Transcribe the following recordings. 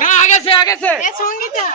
না আগে সে সঙ্গীতা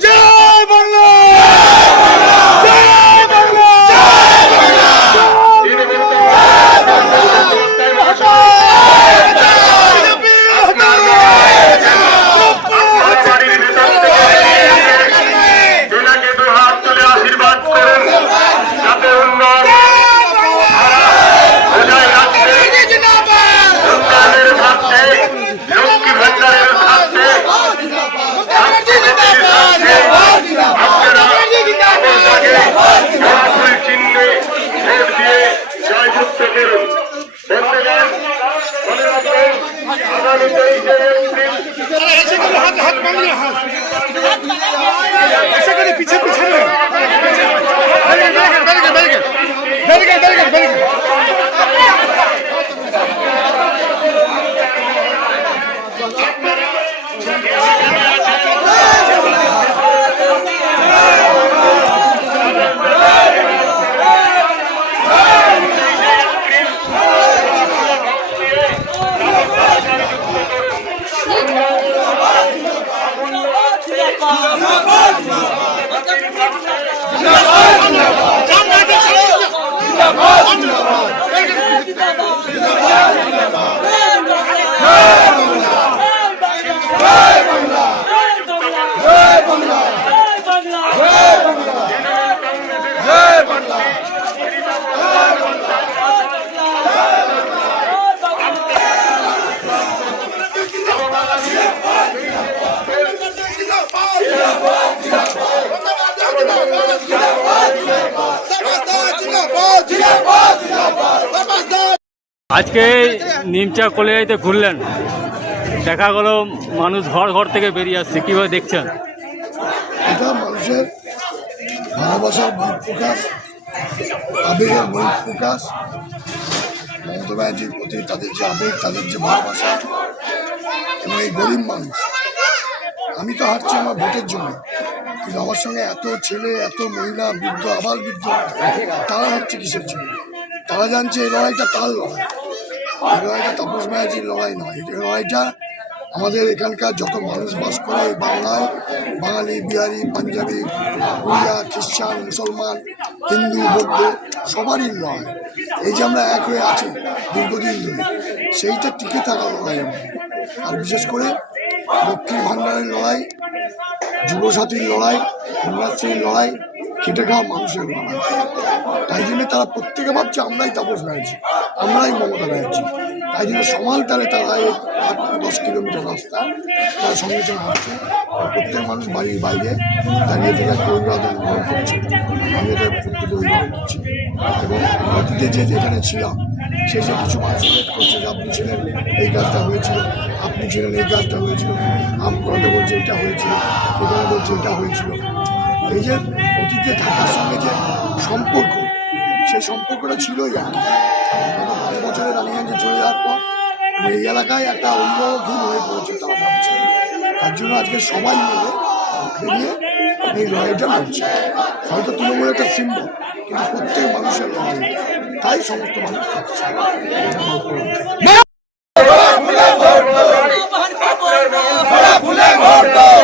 জয় বাংলা पीछे पीछे আজকে নিমচা কলেজাইতে ঘুরলেন, দেখা গেল মানুষ ঘর ঘর থেকে বেরিয়ে আসছে, কিভাবে দেখছেন? এটা মানুষের ভালোবাসার বহিঃপ্রকাশ, আবেগের বহিঃপ্রকাশ। মমতা ব্যানার্জির প্রতি তাদের যে আবেগ, তাদের যে ভালোবাসা, এবং এই গরিব মানুষ, আমি তো হাঁটছি আমার ভোটের জন্য, কিন্তু আমার সঙ্গে এত ছেলে, এত মহিলা, বৃদ্ধ, আবাল বৃদ্ধ, তারা হাঁটছে কিসের জন্য? তারা জানছে এই লড়াইটা তার লড়াই, এই লড়াইটা তাপস ব্যানার্জির লড়াই নয়। এই লড়াইটা আমাদের এখানকার যত মানুষ বাস করে এই বাংলায়, বাঙালি, বিহারি, পাঞ্জাবি, উড়িয়া, খ্রিস্টান, মুসলমান, হিন্দু, বৌদ্ধ, সবারই লড়াই। এই যে আমরা এক হয়ে আছি দীর্ঘদিন ধরে, সেইটা টিকে থাকার লড়াই আমাদের। আর বিশেষ করে লক্ষ্মীর ভাণ্ডারের লড়াই, যুবসাথীর লড়াই, কন্যাশ্রীর লড়াই, খেটে খাওয়া মানুষের লড়াই। তাই জন্য তারা প্রত্যেকে ভাবছে আমরাই তাপস ব্যানার্জি, আমরাই মমতা ব্যানার্জি। তাই জন্য সমান তালে তারা এই 8-10 কিলোমিটার রাস্তা তারা সঙ্গে সঙ্গে হাঁটছে। প্রত্যেক মানুষ বাড়ির বাইরে দাঁড়িয়ে থেকে একটা অভিবাদন গ্রহণ করছে। আমি এটা প্রত্যেকে অভিবাদন দিচ্ছি। এবং অতীতে যে যেখানে ছিলাম সেই সব কিছু মানুষ করছে যে আপনি ছিলেন এই কাজটা হয়েছিল, আপনি ছিলেন এই কাজটা হয়েছিল, আমকরাতে বলছে এটা হয়েছিল, এখানে বলছে এটা হয়েছিল। এই যে অতীতে থাকার সঙ্গে যে সম্পর্ক, সেই সম্পর্কটা ছিলই আর কি। গত 5 বছরের রানীগঞ্জে চলে যাওয়ার পর এই এলাকায় একটা অন্যরকম হয়ে পড়েছে তারা ভাবছে। তার জন্য আজকে সবাই মিলে বেরিয়ে এই লড়াইটা লড়ছে। হয়তো তৃণমূল একটা সিম্বল, কিন্তু প্রত্যেক মানুষের লড়াই, তাই সমস্ত মানুষ থাকছে। ভোট দাও